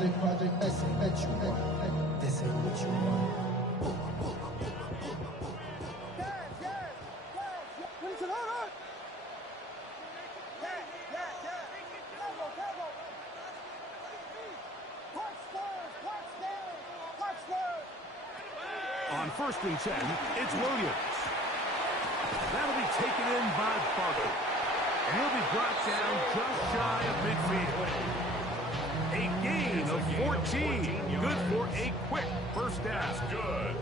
This ain't what you want. This ain't what you want. On 1st and 10, it's Williams. That'll be taken in by Barkley. And he'll be brought down just shy of midfield. A gain of 14. Good for a quick first down. Good.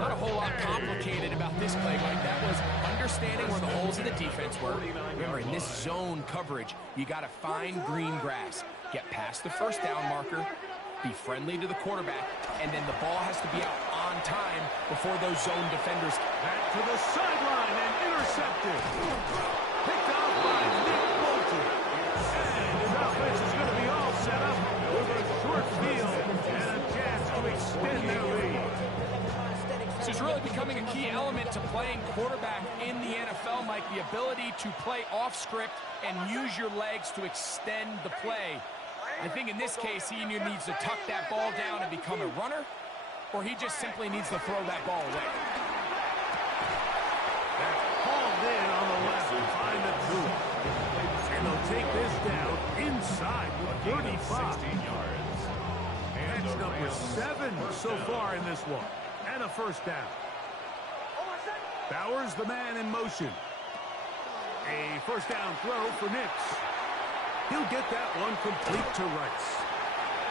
Not a whole lot complicated about this play, Mike. That was understanding where the holes in the defense were. Remember, in this zone coverage, you got to find green grass. Get past the first down marker, be friendly to the quarterback, and then the ball has to be out on time before those zone defenders. Back to the sideline and intercepted. Picked off by Nick Bolton. And his offense is going to be all set up with a short field and a chance to extend their lead. This is really becoming a key element to playing quarterback in the NFL, Mike. The ability to play off script and use your legs to extend the play. I think in this case, he either needs to tuck that ball down and become a runner, or he just simply needs to throw that ball away. That's hauled in on the left behind the two. And they'll take this down inside the 35. 16 yards. That's number 7 so far in this one. And a first down. Bowers the man in motion. A first down throw for Nix. He'll get that one complete to Rice.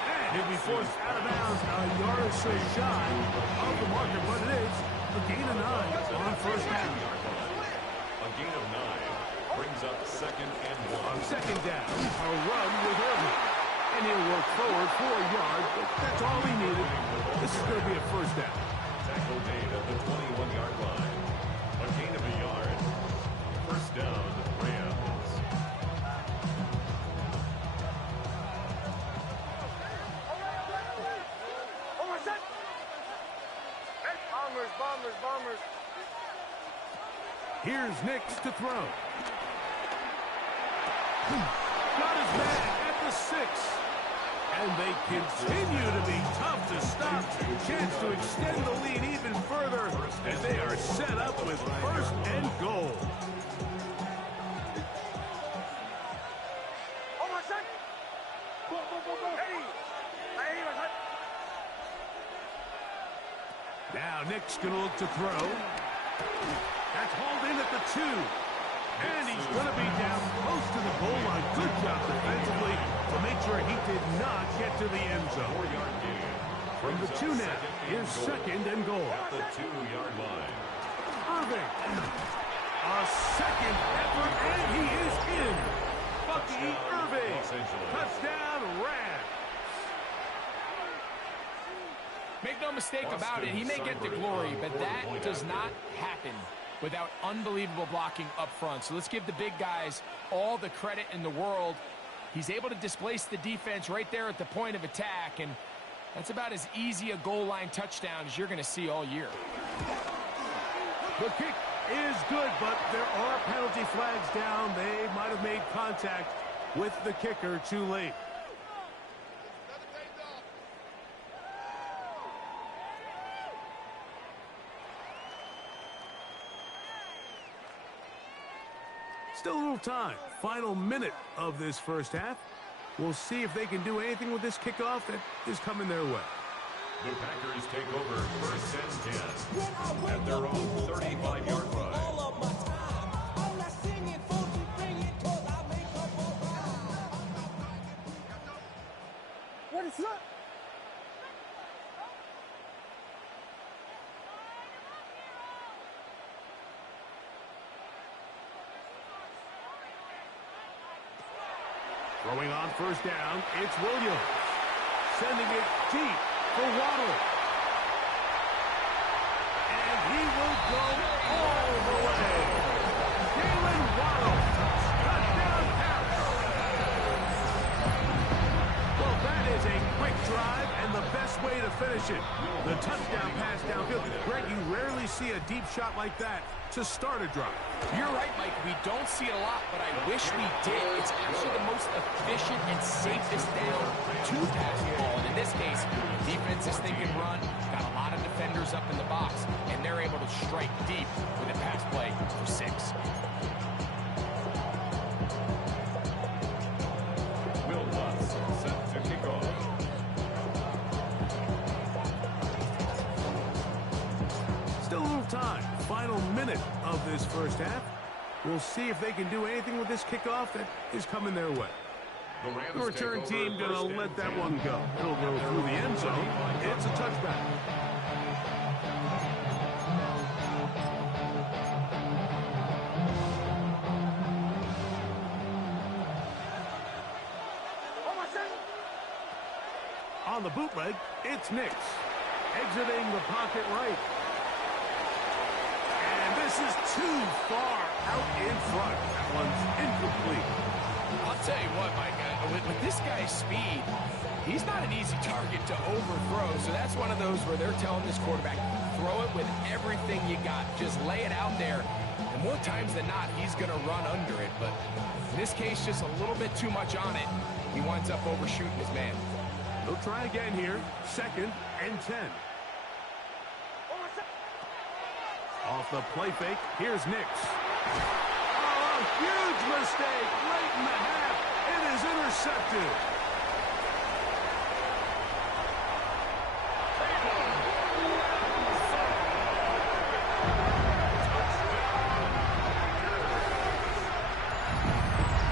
And he'll be forced out of bounds a yard or so shy of the marker, but it is a gain of 9 on first down. A gain of 9 brings up 2nd and 1. On 2nd down, a run with Irving. And he'll work forward for a yard, but that's all he needed. This is going to be a first down. Tackle made at the 21-yard line. A gain of a yard. First down, Rams. Bombers. Here's Nix to throw. Got his man at the 6. And they continue to be tough to stop. Chance to extend the lead even further as they are set up with 1st and goal. Now Nick's going to look to throw. That's hauled in at the 2. And he's going to be down close to the goal line. Good job defensively to make sure he did not get to the end zone. 4-yard gain. From the 2 now, here's 2nd and goal. At the 2-yard line. Irving. A second effort, and he is in. Bucky Irving. Touchdown, Rams. Make no mistake about it, he may get the glory, but that does not happen without unbelievable blocking up front. So let's give the big guys all the credit in the world. He's able to displace the defense right there at the point of attack, and that's about as easy a goal line touchdown as you're going to see all year. The kick is good, but there are penalty flags down. They might have made contact with the kicker too late. Still a little time. Final minute of this first half. We'll see if they can do anything with this kickoff that is coming their way. The Packers take over 1st and 10 at their own 35-yard line. What is that? Throwing on first down, it's Williams. Sending it deep for Waddle. And he will go all the way. Jalen Waddle. Touchdown pass. Well, that is a quick drive and the best way to finish it. The touchdown pass downfield. Greg, you rarely see a deep shot like that to start a drive. You're right, Mike. We don't see it a lot, but I wish we did. It's actually the most efficient and safest down to pass the ball. And in this case, defense is thinking run, got a lot of defenders up in the box, and they're able to strike deep with a pass play for 6. Will Lutz set to kick off. Still a little time. Final minute of this first half. We'll see if they can do anything with this kickoff that is coming their way. The return team going to let that one go. It'll go through the end zone. It's a touchback. On the bootleg, it's Nix. Exiting the pocket right. And this is too far out in front. That one's incomplete. I'll tell you what, Mike, with this guy's speed, he's not an easy target to overthrow. So that's one of those where they're telling this quarterback, throw it with everything you got. Just lay it out there. And more times than not, he's going to run under it. But in this case, just a little bit too much on it. He winds up overshooting his man. They'll try again here. 2nd and 10. Off the play fake, here's Nix. Oh, a huge mistake late in the half. It is intercepted.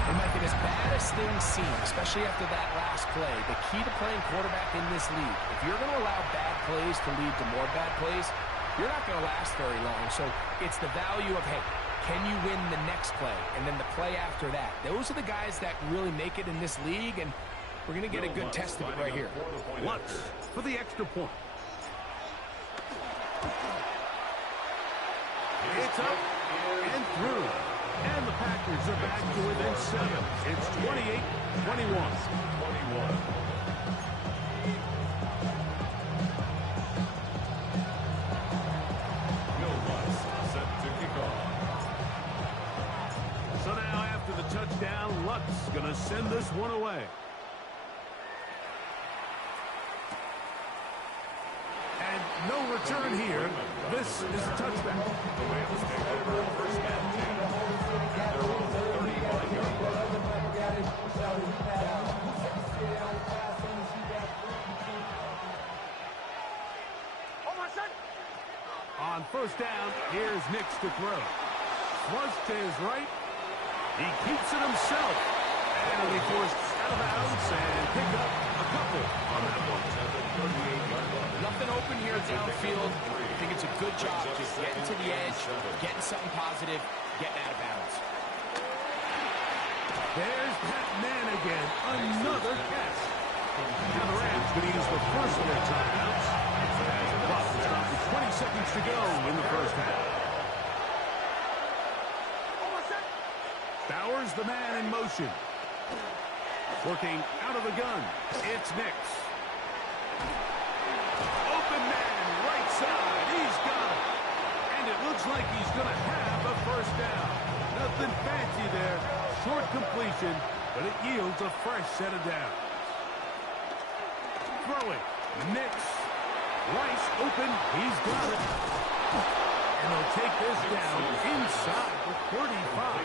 And Mike, as bad as things seem, especially after that last play, the key to playing quarterback in this league, if you're going to allow bad plays to lead to more bad plays, you're not going to last very long. So it's the value of, hey, can you win the next play? And then the play after that. Those are the guys that really make it in this league, and we're going to get a good test of it right here. Lutz for the extra point. It's up and through. And the Packers are back to within 7. It's 28-21. So now after the touchdown, Lutz going to send this one away. And no return here. This is a touchback. The Rams take over 1st and 10. Their own 35-yard line. On 1st down, here's Nix to throw. Flush to his right. He keeps it himself. And he'll be forced out of bounds and pick up a couple on that one. 38-yard line. Nothing open here downfield. I think it's a good job just getting to the edge, getting something positive, getting out of bounds. There's Pat Man again. Another catch. Now the Rams going to use the first of their timeouts. The clock will stop with 20 seconds to go in the first half. Bowers, the man in motion. Working out of the gun. It's Nix. Open man, right side. He's got it. And it looks like he's going to have a first down. Nothing fancy there. Short completion, but it yields a fresh set of downs. Throwing. Nix. Rice open. He's got it. And they'll take this down inside the 35.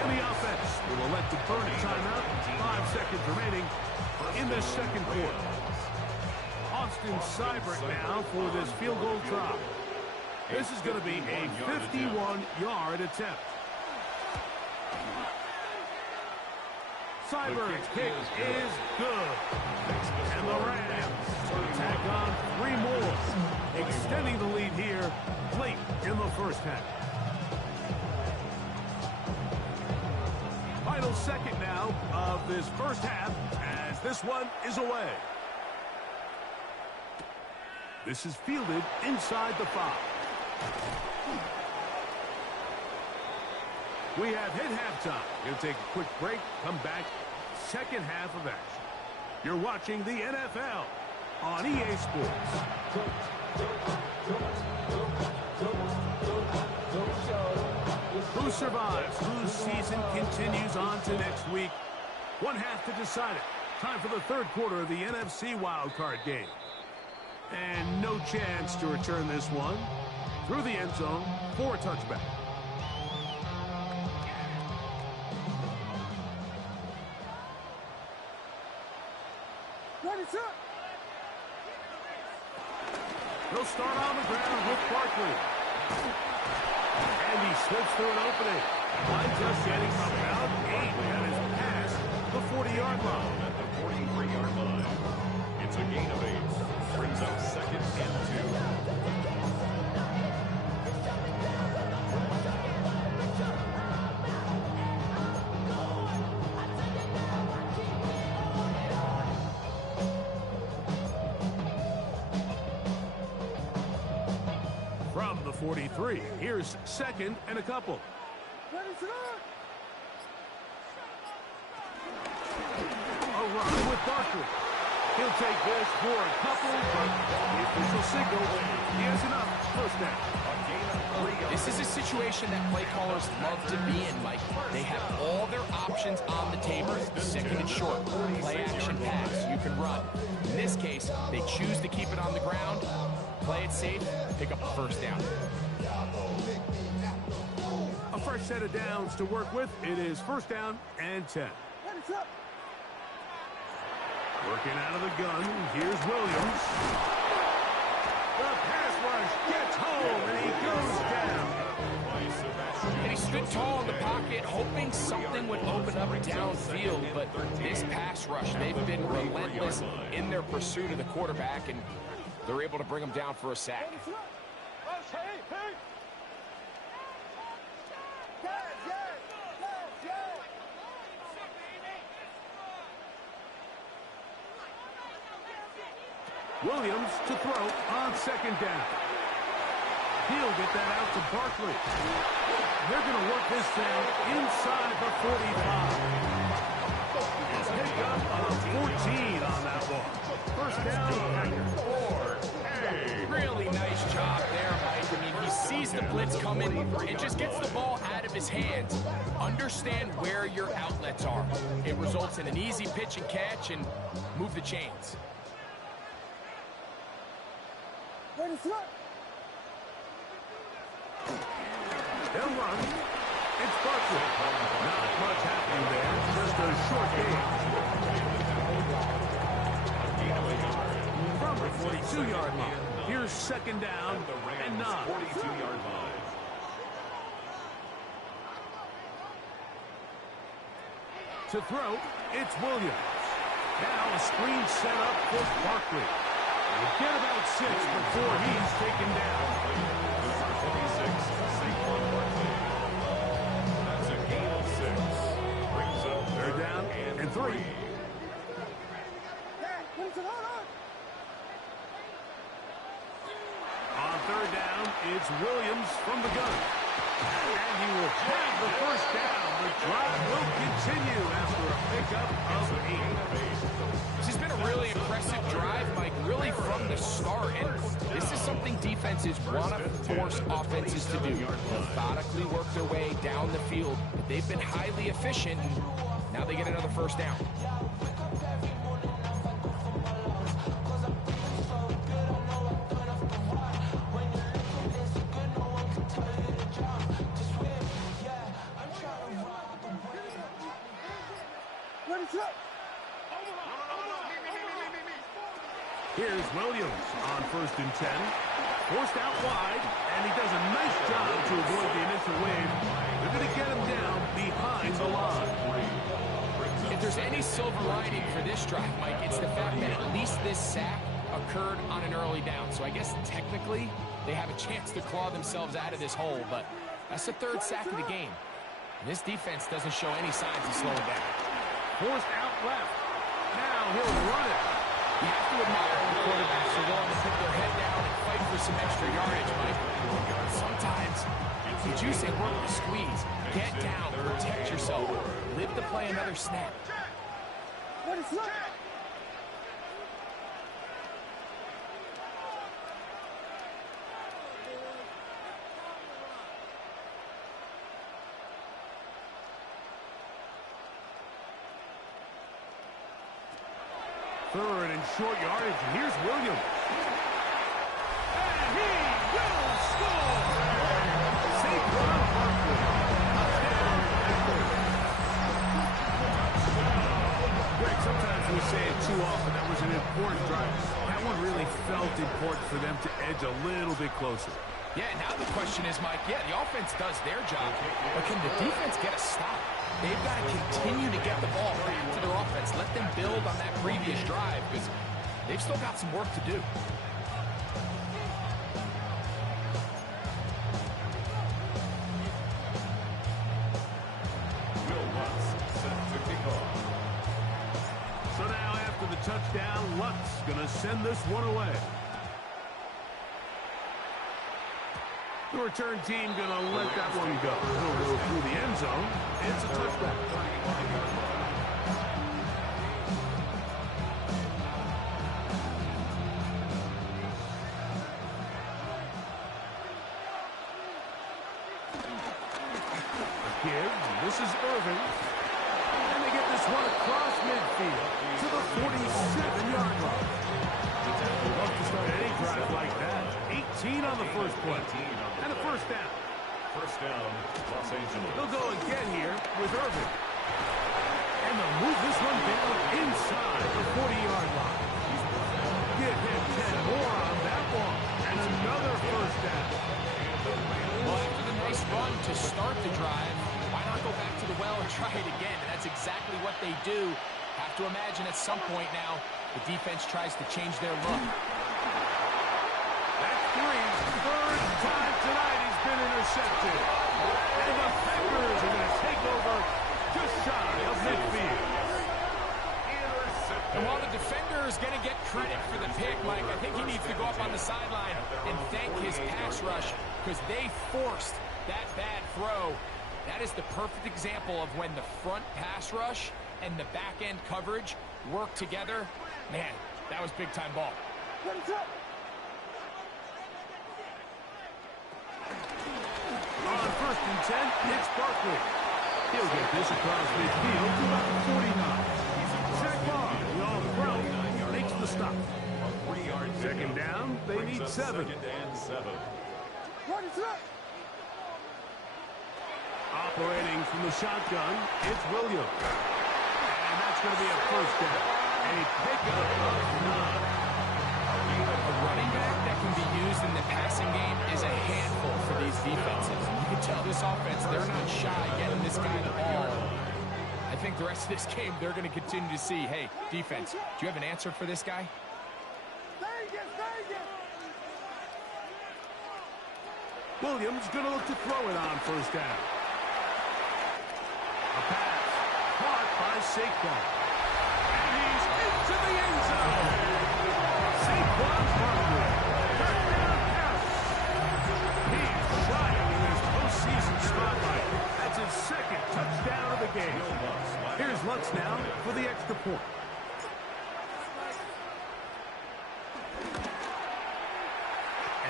And the offense will elect to burn a timeout. 5 seconds remaining in the second quarter. Austin Seibert now for this field goal try. This is going to be a 51-yard attempt. Seibert's kick is good. And the Rams will tack on 3 more, extending the lead here late in the first half. Final second now of this first half as this one is away. This is fielded inside the 5. We have hit halftime. We'll take a quick break, come back, second half of action. You're watching the NFL on EA Sports. Who survives? Whose season continues on to next week? One half to decide it. Time for the third quarter of the NFC wildcard game. And no chance to return this one. Through the end zone for a touchback. Ready, set. He'll start on the ground with Barkley. And he slips through an opening. By just getting about 8. That is past the 40-yard line. At the 43-yard line. It's a gain of 8. Brings up second and 2. From the 43, here's second and a couple. Ready, set. A run with Barkley. He'll take this for a couple, but the official signal, he has enough. First down. This is a situation that play callers love to be in, Mike. They have all their options on the table. Second and short, play action pass, you can run. In this case, they choose to keep it on the ground, play it safe, pick up the first down. A fresh set of downs to work with. It is first down and 10. Ready, set. Working out of the gun, here's Williams. The pass rush gets home, and he goes down. And he stood tall in the pocket, hoping something would open up downfield, but this pass rush, they've been relentless in their pursuit of the quarterback, and they're able to bring him down for a sack. Ready, set. Hey, hey. Yes, yes, yes, yes. Williams to throw on second down. He'll get that out to Barkley. They're going to work this down inside the 45. He's picked up a 14 on that one. First down, Packers. Really nice job there, Mike. I mean, he sees the blitz coming and just gets the ball out of his hands. Understand where your outlets are. It results in an easy pitch and catch and move the chains. Ready, set. They'll run. It's Barkley. Not much happening there. Just a short game. From the 42-yard line. Here's second down and 9. 42-yard line. To throw, it's Williams. Now a screen set up for Barkley. We'll get about 6 before he's taken down. 26, Saquon Barkley. That's a gain of 6. Brings up They're down and 3. Ready, set. Hold on. On third down, it's Williams from the gun. And he will have the first down. The drive will continue after a pickup of 8. This has been a really impressive drive, Mike, really from the start. And this is something defenses want to force offenses to do. Methodically work their way down the field. But they've been highly efficient, and now they get another first down. Ready, set. Here's Williams on first and 10. Forced out wide, and he does a nice job to avoid the initial wave. They're going to get him down behind the line. If there's any silver lining for this drive, Mike, it's the fact that at least this sack occurred on an early down. So I guess technically they have a chance to claw themselves out of this hole, but that's the third sack of the game. And this defense doesn't show any signs of slowing down. Forced out left. Now he'll run it. You have to admire when quarterbacks are willing to put their head down and fight for some extra yardage, Mike. Sometimes you just say work the squeeze. Get down, protect yourself, live to play another snap. Ready, set. Third and short yardage. Here's Williams. And he will score! Saquon Barkley. Touchdown, Packers. Greg, sometimes we say it too often. That was an important drive. That one really felt important for them to edge a little bit closer. Yeah, now the question is, Mike, the offense does their job, but can the defense get a stop? They've got to continue to get the ball back to their offense. Let them build on that previous drive because they've still got some work to do. So now after the touchdown, Luck's going to send this one away. The return team going to let that one go. He'll go through the end zone. It's a touchback. Here, this is Irving. And they get this one across midfield to the 47-yard line. Love to start any drive like that. 18 on the first play. And a first down. First down, Los Angeles. They'll go again here with Irving. And they'll move this one down inside the 40-yard line. Give him 10 more on that one. And another first down. Well, after the nice run to start the drive, why not go back to the well and try it again? And that's exactly what they do. Have to imagine at some point now, the defense tries to change their look. That's three. Third time tonight he's been intercepted. And the Packers are going to take over just shy of midfield. And while the defender is going to get credit for the pick, Mike, I think he needs to go up on the sideline and thank his pass rush because they forced that bad throw. That is the perfect example of when the front pass rush and the back-end coverage work together. Man, that was big-time ball. What is up? On first and 10, it's Barkley. He'll get this across midfield to about the 49. Zach Barr, the all-pro, makes the stop. Second down, they need 7. Second and 7. What is up? Operating from the shotgun, it's Williams. And that's going to be a first down. A pickup of 9. A running back that can be used in the passing game is a handful for these defenses. You can tell this offense, they're not shy getting this guy the ball. I think the rest of this game, they're going to continue to see, hey, defense, do you have an answer for this guy? Williams going to look to throw it on first down. A pass caught by Saquon. And he's into the end zone. Saquon Barkley. Touchdown pass. He's shining in his postseason spotlight. That's his second touchdown of the game. Here's Lutz now for the extra point.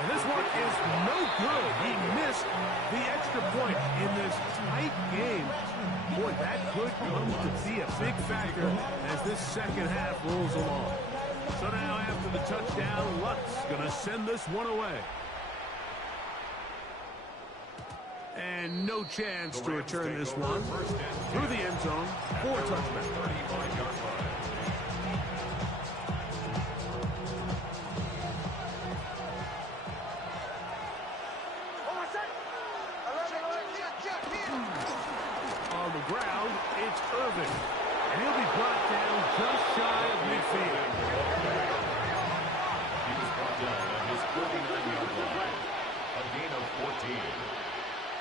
And this one is no good. He missed the extra point in this tight game. Boy, that could come to be a big factor as this second half rolls along. So now after the touchdown, Lutz going to send this one away. And no chance to return this one through the end zone for a touchback. 35-yard line. On the ground, it's Irving. And he'll be brought down just shy of midfield. He was brought down at his 49-yard line. A gain of 14.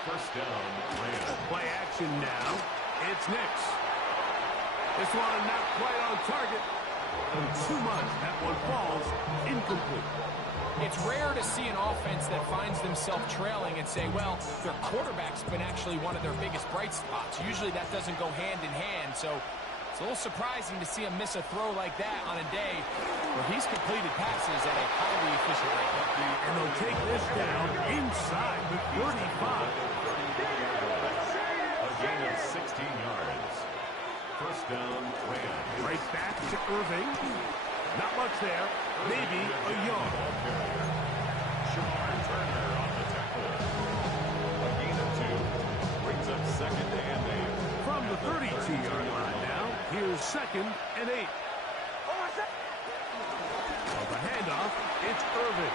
First down, Rams. Play action now. It's Nix. This one not quite on target. And too much. That one falls incomplete. It's rare to see an offense that finds themselves trailing and say, well, their quarterback's been actually one of their biggest bright spots. Usually that doesn't go hand in hand, so it's a little surprising to see him miss a throw like that on a day where he's completed passes at a highly efficient rate. And they'll take this down inside the 35. A gain of 16 yards. First down, Rams. Right back to Irving. Not much there. Maybe a yard. Shamar Turner on the tackle. A gain of 2. Brings up second and 8. From the 32-yard line now, here's second and 8. On the handoff, it's Irvin.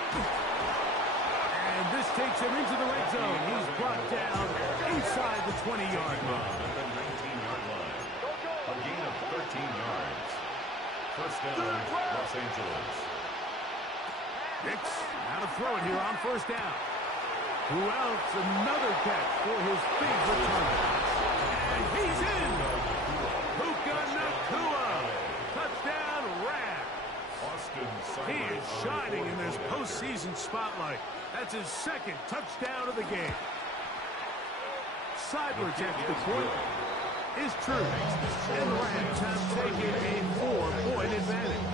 And this takes him into the red zone. He's brought down inside the 20-yard line. At the 19-yard line. A gain of 13 yards. First down, Los Angeles. Hicks, now to throw it here on first down. Who else? Another catch for his big return. And he's in. Puka Nacua. Touchdown, Rams. He is shining in this postseason spotlight. That's his second touchdown of the game. Cyber checks the point is true. And the Rams have taken a 4-point advantage.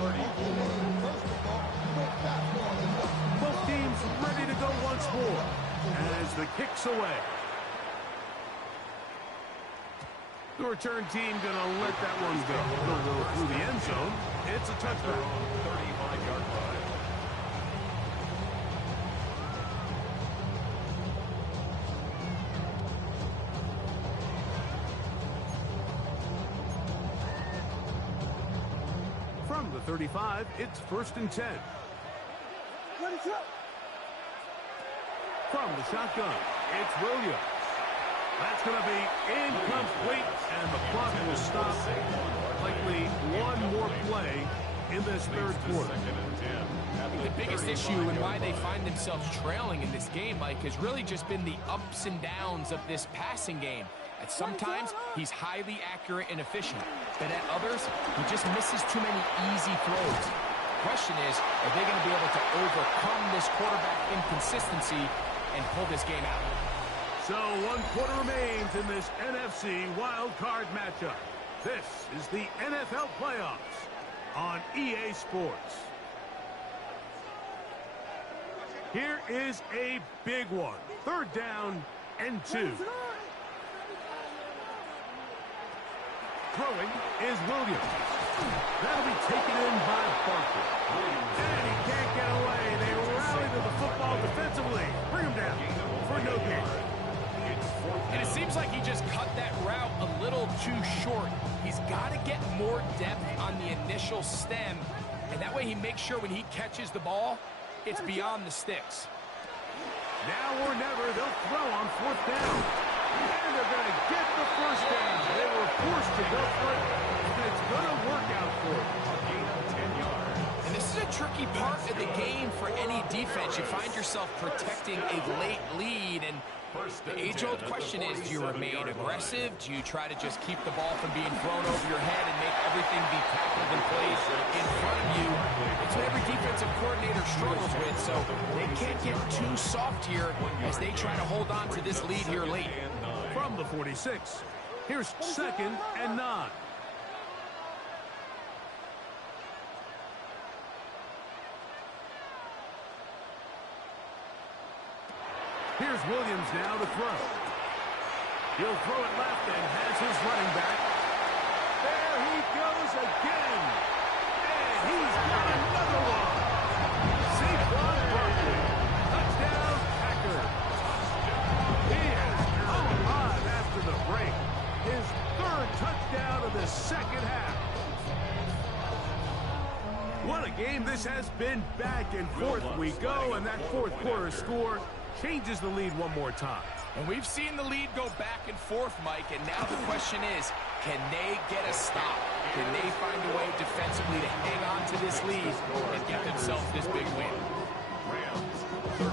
Both teams ready to go once more as the kick's away. The return team going to let that one go. They'll go through the end zone. It's a touchdown. 35-yard line. From the 35, it's first and 10. Ready, set. From the shotgun, it's Williams. That's going to be incomplete, and the clock will stop. Likely one more play in this third quarter. The biggest issue and why they find themselves trailing in this game, Mike, has really just been the ups and downs of this passing game. At sometimes, he's highly accurate and efficient, but at others, he just misses too many easy throws. The question is, are they going to be able to overcome this quarterback inconsistency and pull this game out? So 1 quarter remains in this NFC wild card matchup. This is the NFL playoffs on EA Sports. Here is a big one. 3rd down and 2. Throwing is Williams. That'll be taken in by Barkley. And he can't get away. They rally to the football defensively. Bring him down for no gain. And it seems like he just cut that route a little too short. He's got to get more depth on the initial stem, and that way he makes sure when he catches the ball, it's beyond the sticks. Now or never, they'll throw on 4th down. And they're going to get the first down. They were forced to go for it, and it's going to work out for them. A gain of 10 yards. And this is a tricky part of the game for any defense. You find yourself protecting a late lead, and the age-old question is, do you remain aggressive? Do you try to just keep the ball from being thrown over your head and make everything be tackled and played in front of you? It's what every defensive coordinator struggles with, so they can't get too soft here as they try to hold on to this lead here late. From the 46, here's 2nd and 9. Here's Williams now to throw. He'll throw it left and has his running back. There he goes again. And he's got another one. Saquon Barkley. Touchdown, Packers. He has come alive after the break. His 3rd touchdown of the second half. What a game this has been. Back and forth we go, and that 4th quarter score changes the lead one more time. And we've seen the lead go back and forth, Mike, and now the question is, can they get a stop? Can they find a way defensively to hang on to this lead and get themselves this big win? Rams, 38.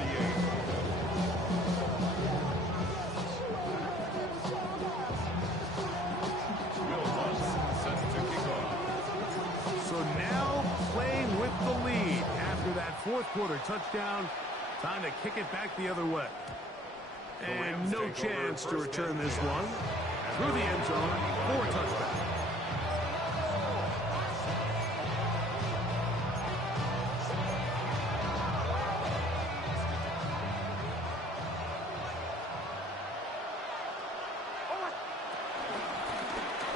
Will Lutz set to kick off. So now playing with the lead after that 4th quarter touchdown. Time to kick it back the other way. And no chance to return this one. Through the end zone for a touchdown.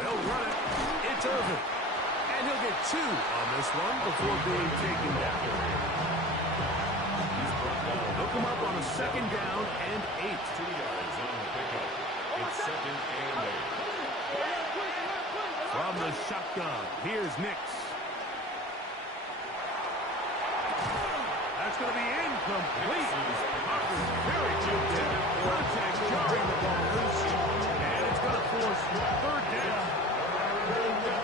They'll run it. It's Irvin. And And he'll get 2 on this one before being taken down. They'll come up on a 2nd down and 8. 2 yards on the pickup. It's 2nd and 8. From the shotgun, here's Nix. That's going to be incomplete. Very good contact, jarring the ball loose. And it's going to force 3rd down.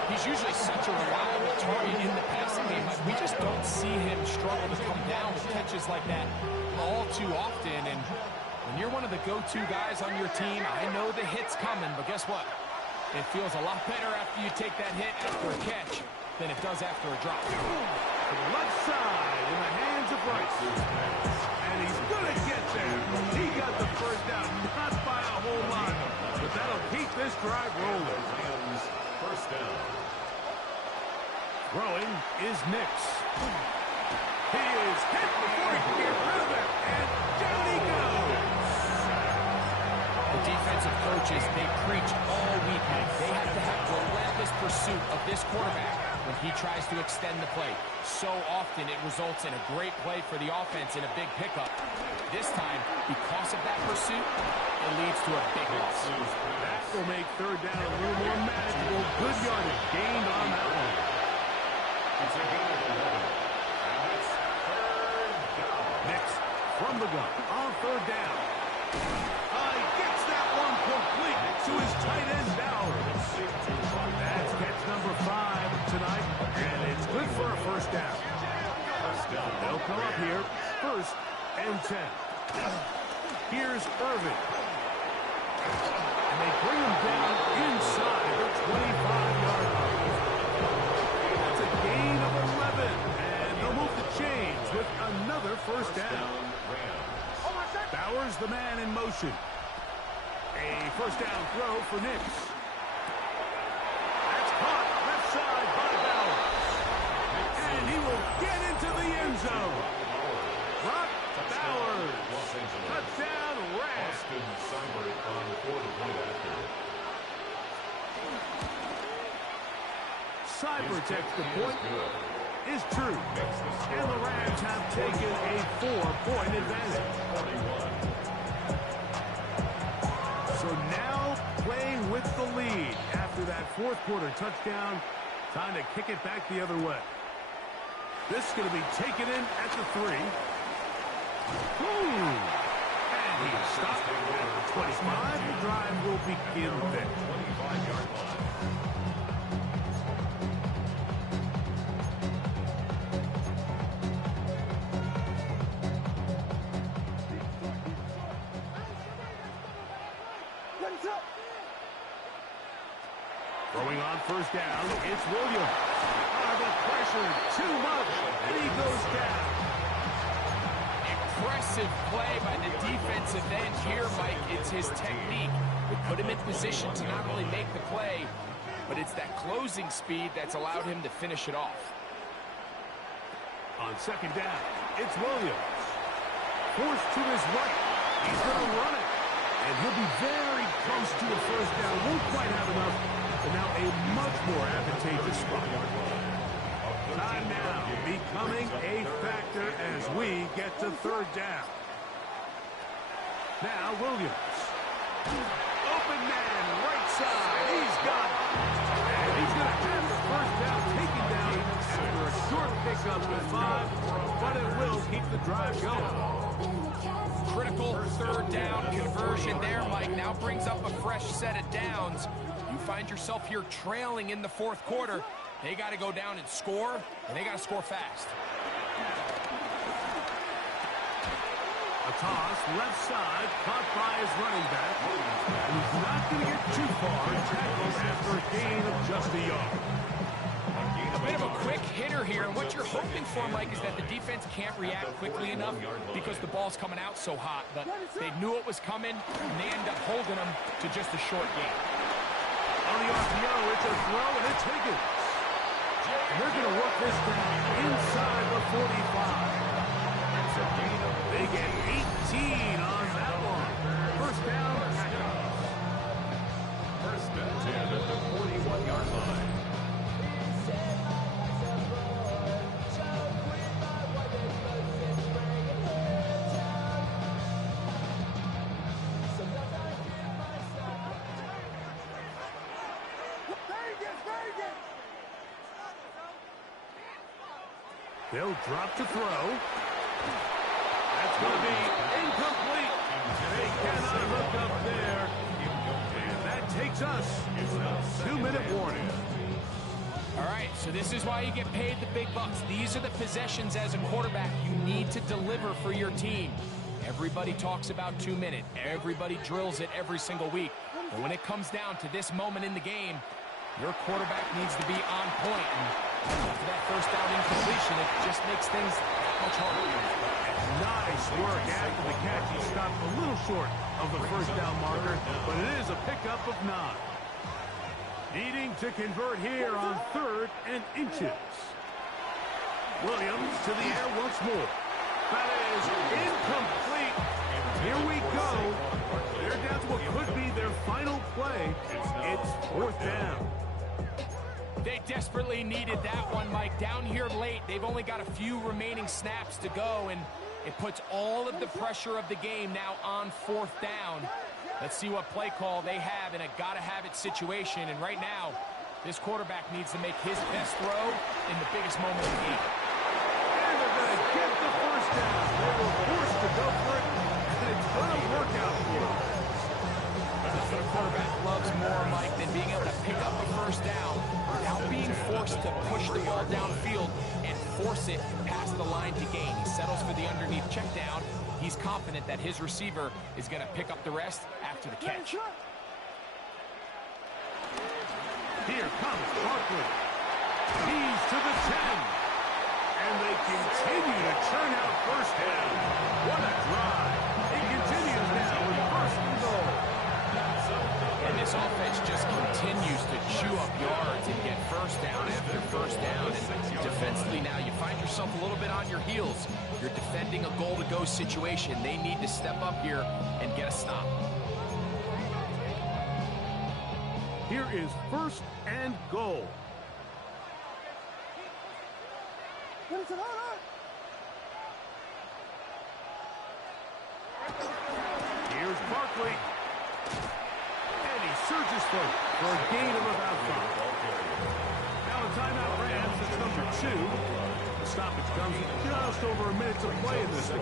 He's usually such a reliable target in the passing game, but we just don't see him struggle to come down with catches like that all too often. And when you're one of the go-to guys on your team, I know the hit's coming, but guess what? It feels a lot better after you take that hit after a catch than it does after a drop. To the left side in the hands of Rice. And he's going to get there. He got the 1st down, not by a whole lot, but that'll keep this drive rolling. Rams 1st down. Throwing is Nix. He is hit before he can get rid of it, and down he goes. The defensive coaches, they preach all weekend. They have to have relentless pursuit of this quarterback when he tries to extend the play. So often it results in a great play for the offense and a big pickup. This time, because of that pursuit, it leads to a big loss. That will make 3rd down a little more manageable. Good yardage gained on that one. It's a gain of 11. And it's 3rd down. Nix from the gun on 3rd down. He gets that one complete to his tight end Bowers. That's catch number 5 tonight, and it's good for a 1st down. They'll come up here, 1st and 10. Here's Irvin. And they bring him down inside the 25-yard line. That's a gain of 11, and they'll move the chains with another 1st down. Bowers, the man in motion. A 1st down throw for Nix. That's caught left side by Bowers. And he will get into the end zone. Brock Bowers. Touchdown, Rams. Austin Seibert on for the point after. Seibert's extra point is true. And the Rams have taken a 4-point advantage. So now playing with the lead after that 4th quarter touchdown. Time to kick it back the other way. This is going to be taken in at the 3. And he stopped at the 25. The drive will begin there. 25-yard line. Throwing on 1st down, it's Williams. The pressure, too much, and he goes down. Impressive play by the defensive end here, Mike. It's his technique. It put him in position to not only make the play, but it's that closing speed that's allowed him to finish it off. On 2nd down, it's Williams. Forced to his right. He's going to run it. And he'll be very close to a 1st down. Won't quite have enough. But now a much more advantageous spot. Time now becoming a factor as we get to 3rd down. Now Williams. Open man, right side. He's got it. And he's going to have the 1st down taken down after a short pickup with 5. But it will keep the drive going. Critical 3rd down conversion there, Mike. Now brings up a fresh set of downs. You find yourself here trailing in the 4th quarter. They got to go down and score, and they got to score fast. A toss, left side, caught by his running back. He's not going to get too far and tackled after a gain of just a yard. A bit of a quick hitter here, and what you're hoping for, Mike, is that the defense can't react quickly enough because the ball's coming out so hot. But they knew it was coming, and they end up holding them to just a short gain. On the RPO, it's a throw, and it's Higgins. And they're going to work this down inside the 45. They get 18 on that one. 1st down, Packers. 1st and 10 at the 41-yard line. They'll drop to throw. That's going to be incomplete. They cannot hook up there. And that takes us to a 2-minute warning. All right, so this is why you get paid the big bucks. These are the possessions as a quarterback you need to deliver for your team. Everybody talks about 2 minutes. Everybody drills it every single week. But when it comes down to this moment in the game, your quarterback needs to be on point. And after that first down incompletion, it just makes things that much harder. Nice work after the catch. He stopped a little short of the first down marker, but it is a pickup of 9. Needing to convert here on 3rd and inches. Williams to the air once more. That is incomplete. Here we go. They're down to what could be their final play. It's 4th down. They desperately needed that one, Mike. Down here late, they've only got a few remaining snaps to go, and it puts all of the pressure of the game now on 4th down. Let's see what play call they have in a gotta-have-it situation. And right now, this quarterback needs to make his best throw in the biggest moment of the game. And they're going to get the first down. They were forced to go for it, and it's going to work out for them. That's what a quarterback loves more, Mike, than being able to pick up a first down without being forced to push the ball downfield and force it past the line to gain. He settles for the underneath check down. He's confident that his receiver is going to pick up the rest after the catch. Here comes Barkley. He's to the 10. And they continue to churn out first down. What a drive. It continues now with 1st and goal. And this offense just continues to chew up yards and get first down after first down. And defensively now, you find yourself a little bit on your heels. You're defending a goal-to-go situation. They need to step up here and get a stop. Here is 1st and goal. Here's Barkley. And he surges forward for a gain of about 5. Now a timeout Rams. It's number 2. The stoppage comes with just over a minute to play in this one.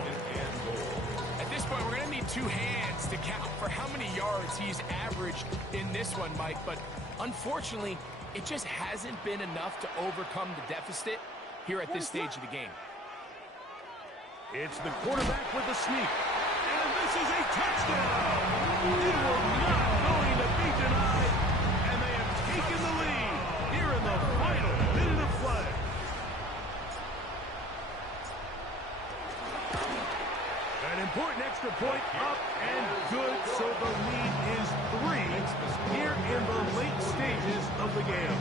At this point, we're going to need 2 hands to count for how many yards he's averaged in this one, Mike. But unfortunately, it just hasn't been enough to overcome the deficit here at this stage of the game. It's the quarterback with the sneak. And this is a touchdown. It will not going to be denied. And they have taken the lead here in the final minute of play. An important extra point up and good, so the lead is 3 here in the late stages of the game.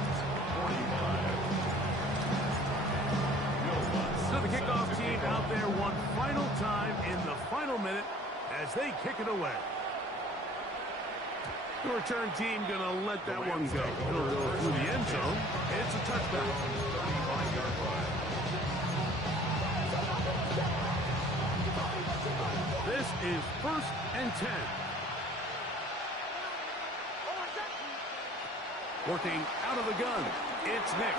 So the kickoff team out there one final time in the final minute as they kick it away. The return team going to let that one go. It'll go through the end zone. It's a touchback. This is 1st and 10. Working out of the gun. It's Nix.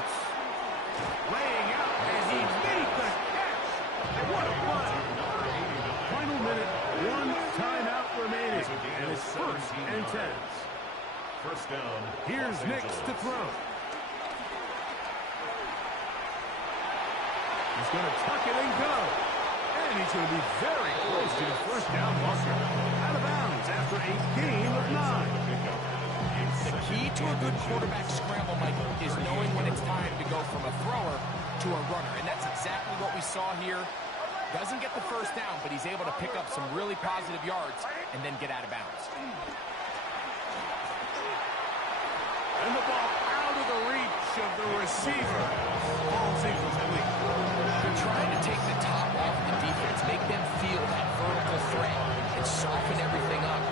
Laying out, and he made the catch. What a play. Final minute, 1 timeout remaining. And it's 1st and 10. First down. Here's Nix to throw. He's going to tuck it and go. And he's going to be very close to the first down marker. Out of bounds after a gain of 9. The key to a good quarterback scramble, Mike, is knowing when it's time to go from a thrower to a runner. And that's exactly what we saw here. Doesn't get the first down, but he's able to pick up some really positive yards and then get out of bounds. And the ball out of the reach of the receiver. Ball's incomplete. They're trying to take the top off the defense, make them feel that vertical threat, and soften everything up.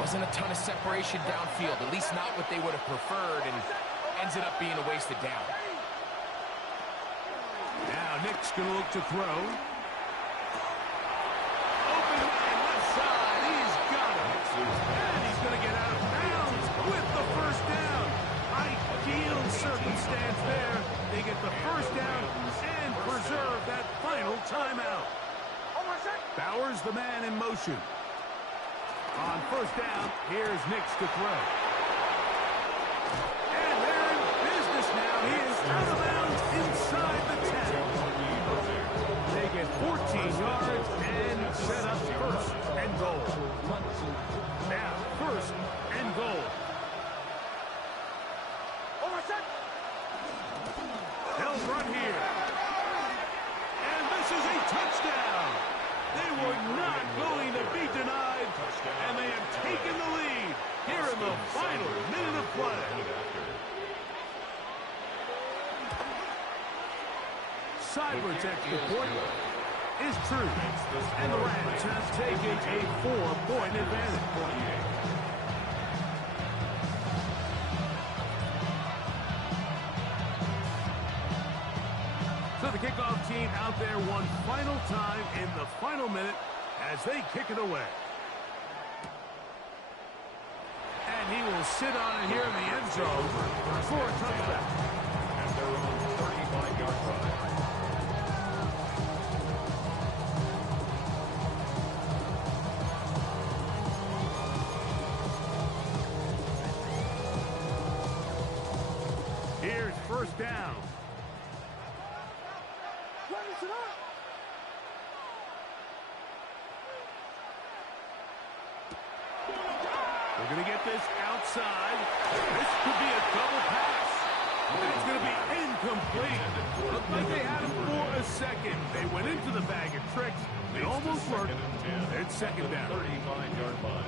Wasn't a ton of separation downfield, at least not what they would have preferred, and ends up being a wasted down. Now Nick's going to look to throw. Open man, left side, he's got it. And he's going to get out of bounds with the first down. Ideal circumstance there. They get the first down and preserve motion. On first down, here's Nix to throw. And they're in business now. He is out of bounds inside the 10. They get 14 yards and set up first and goal. Now, first and goal. They'll run here. And this is a touchdown. They were not going to be denied, and they have taken the lead here in the final minute of play. Seibert extra point is true, and the Rams have taken a 4-point advantage. So the kickoff team out there one final time in the final minute as they kick it away. And he will sit on it here in the end zone for a touchback. And they're on 35-yard line. Here's first down. We're going to get this outside. This could be a double pass. It's going to be incomplete. Looked like they had him for a second. They went into the bag of tricks. They almost worked. It's second down. 35-yard line.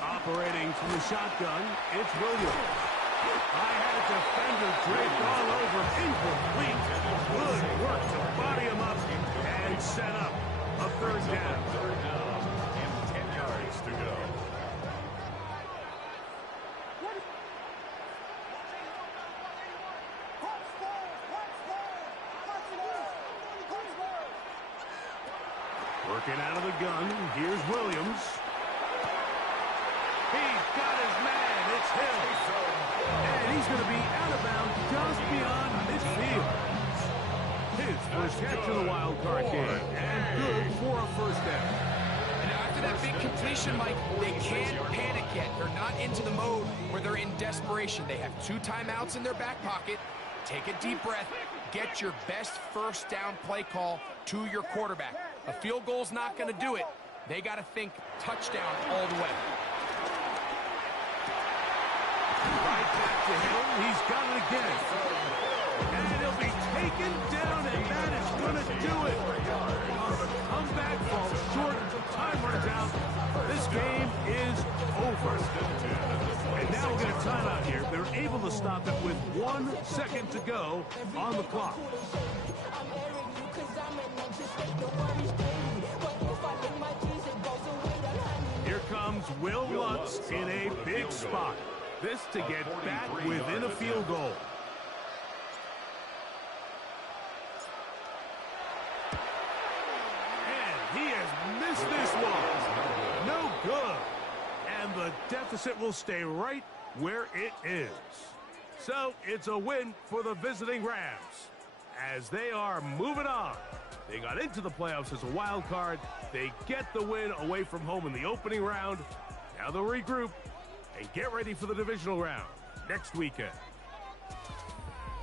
Operating from the shotgun, it's Williams. I had a defender draped all over, incomplete. Good work to body him up and set up a third down. Third down and 10 yards to go. Working out of the gun, here's Williams. He's got his man, it's him. And he's going to be out of bounds just beyond midfield. His first catch of the wild card game, and good for a first down. And after that big completion, Mike, they can't panic yet. They're not into the mode where they're in desperation. They have 2 timeouts in their back pocket. Take a deep breath. Get your best first down play call to your quarterback. A field goal's not going to do it. They got to think touchdown all the way. Right back to him. He's got it again. And he'll be taken down, and that is going to do it. The comeback falls short. Time runs out. This game is over. And now we'll get a timeout here. They're able to stop it with 1 second to go on the clock. Here comes Will Lutz in a big spot. This to get back within a field goal. And he has missed this one. No good. And the deficit will stay right where it is. So it's a win for the visiting Rams as they are moving on. They got into the playoffs as a wild card. They get the win away from home in the opening round. Now they'll regroup and get ready for the divisional round next weekend.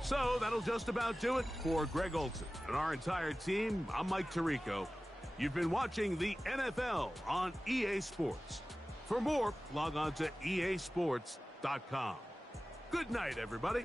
So that'll just about do it for Greg Olson and our entire team. I'm Mike Tirico. You've been watching the NFL on EA Sports. For more, log on to easports.com. Good night, everybody.